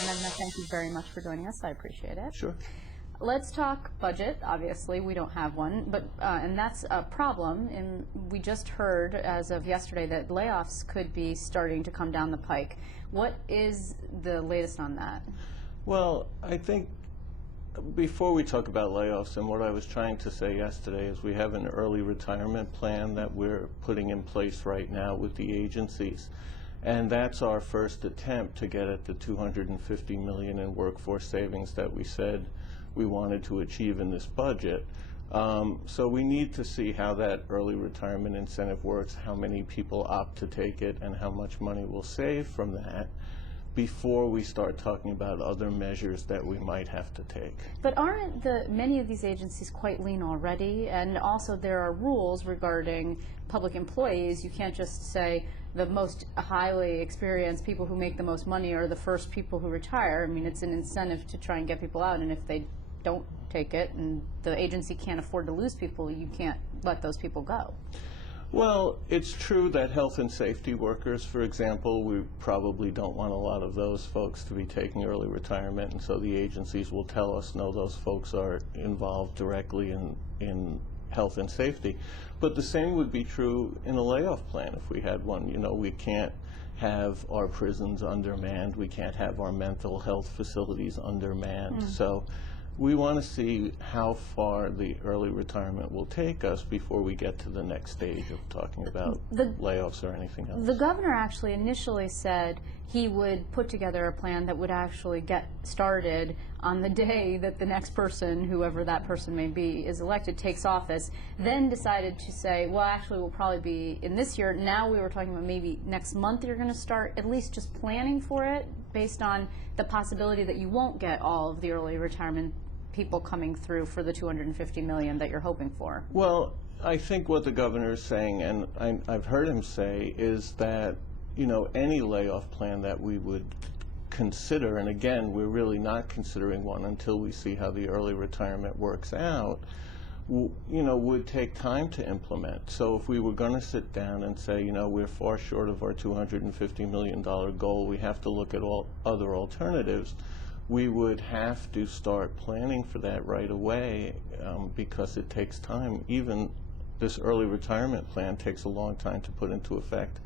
Megna, thank you very much for joining us. I appreciate it. Sure. Let's talk budget. Obviously, we don't have one, but and that's a problem. And we just heard, as of yesterday, that layoffs could be starting to come down the pike. What is the latest on that? Well, I think before we talk about layoffs, and what I was trying to say yesterday is we have an early retirement plan that we're putting in place right now with the agencies. And that's our first attempt to get at the $250 million in workforce savings that we said we wanted to achieve in this budget. So we need to see how that early retirement incentive works, how many people opt to take it, and how much money we'll save from that before we start talking about other measures that we might have to take. But aren't many of these agencies quite lean already? And also there are rules regarding public employees. You can't just say the most highly experienced people who make the most money are the first people who retire. I mean, it's an incentive to try and get people out, and if they don't take it and the agency can't afford to lose people, you can't let those people go. Well, it's true that health and safety workers, for example, we probably don't want a lot of those folks to be taking early retirement, and so the agencies will tell us, no, those folks are involved directly in health and safety. But the same would be true in a layoff plan if we had one. You know, we can't have our prisons undermanned, we can't have our mental health facilities undermanned. So we want to see how far the early retirement will take us before we get to the next stage of talking about layoffs or anything else. The governor actually initially said he would put together a plan that would actually get started on the day that the next person, whoever that person may be, is elected, takes office, then decided to say, well, actually we'll probably be in this year. Now we were talking about maybe next month you're going to start at least just planning for it based on the possibility that you won't get all of the early retirement people coming through for the $250 million that you're hoping for. Well, I think what the governor is saying, and I've heard him say, is that, you know, any layoff plan that we would consider, and again, we're really not considering one until we see how the early retirement works out, you know, would take time to implement. So if we were going to sit down and say, you know, we're far short of our $250 million goal, we have to look at all other alternatives, we would have to start planning for that right away because it takes time. Even this early retirement plan takes a long time to put into effect.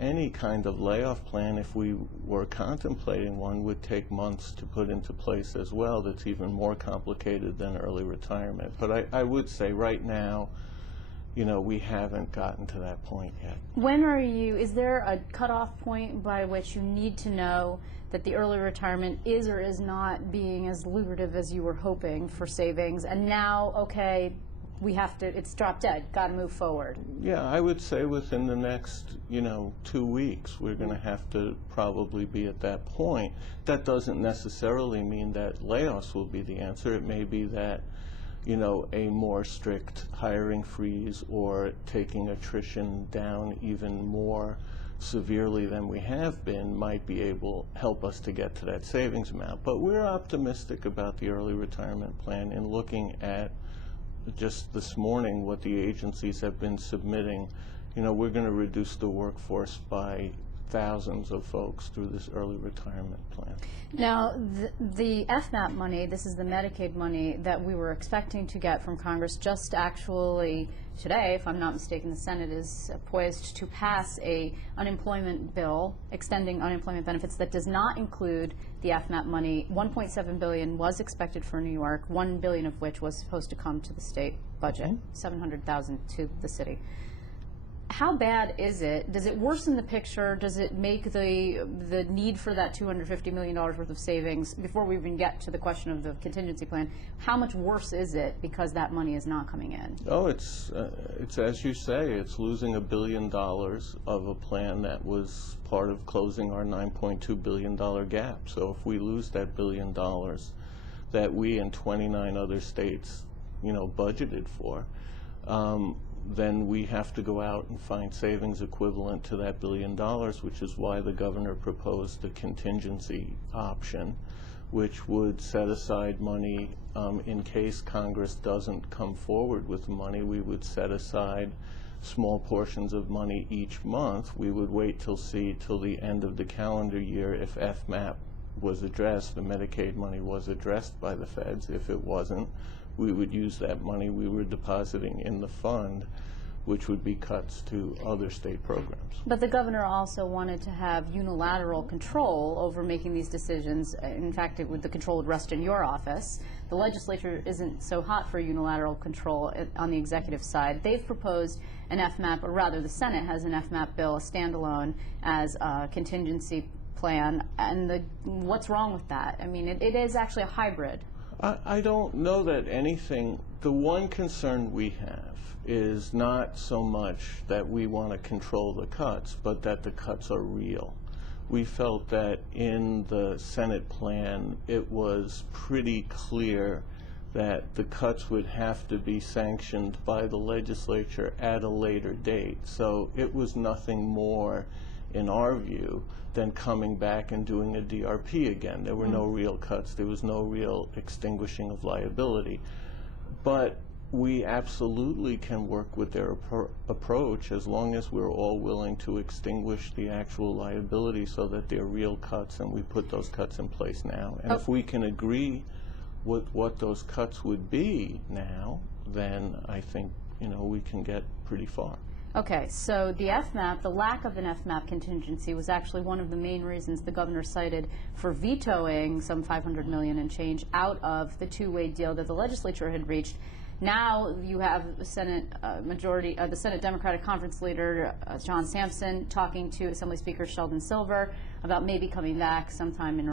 Any kind of layoff plan, if we were contemplating one, would take months to put into place as well. That's even more complicated than early retirement. But I would say right now, you know, we haven't gotten to that point yet. When is there a cutoff point by which you need to know that the early retirement is or is not being as lucrative as you were hoping for savings, and now, okay, we have to, it's drop dead, got to move forward? Yeah, I would say within the next, you know, 2 weeks, we're going to have to probably be at that point. That doesn't necessarily mean that layoffs will be the answer. It may be that, you know, a more strict hiring freeze or taking attrition down even more severely than we have been might be able to help us to get to that savings amount. But we're optimistic about the early retirement plan in looking at just this morning what the agencies have been submitting. You know, we're going to reduce the workforce by thousands of folks through this early retirement plan. Now, the FMAP money, this is the Medicaid money that we were expecting to get from Congress, just actually today, if I'm not mistaken, the Senate is poised to pass a unemployment bill extending unemployment benefits that does not include the FMAP money. $1.7 billion was expected for New York, $1 billion of which was supposed to come to the state budget, $700,000 to the city. How bad is it? Does it worsen the picture? Does it make the need for that $250 million worth of savings, before we even get to the question of the contingency plan, how much worse is it because that money is not coming in? Oh, it's as you say, it's losing $1 billion of a plan that was part of closing our $9.2 billion gap. So if we lose that $1 billion that we and 29 other states, you know, budgeted for, then we have to go out and find savings equivalent to that $1 billion, which is why the governor proposed the contingency option, which would set aside money in case Congress doesn't come forward with money. We would set aside small portions of money each month. We would wait till the end of the calendar year if FMAP was addressed, the Medicaid money was addressed by the feds. If it wasn't, we would use that money we were depositing in the fund, which would be cuts to other state programs. But the governor also wanted to have unilateral control over making these decisions. In fact, the control would rest in your office. The legislature isn't so hot for unilateral control on the executive side. They've proposed an FMAP, or rather the Senate has an FMAP bill, a standalone, as a contingency plan. And what's wrong with that? I mean, it is actually a hybrid. I don't know that anything, the one concern we have is not so much that we want to control the cuts, but that the cuts are real. We felt that in the Senate plan, it was pretty clear that the cuts would have to be sanctioned by the legislature at a later date. So it was nothing more, in our view, than coming back and doing a DRP again. There were no real cuts. There was no real extinguishing of liability. But we absolutely can work with their approach as long as we're all willing to extinguish the actual liability so that they're real cuts, and we put those cuts in place now. And if we can agree with what those cuts would be now, then I think, we can get pretty far. Okay, so the FMAP, the lack of an FMAP contingency was actually one of the main reasons the governor cited for vetoing some $500 million and change out of the two-way deal that the legislature had reached. Now you have the Senate the Senate Democratic Conference leader, John Sampson, talking to Assembly Speaker Sheldon Silver about maybe coming back sometime in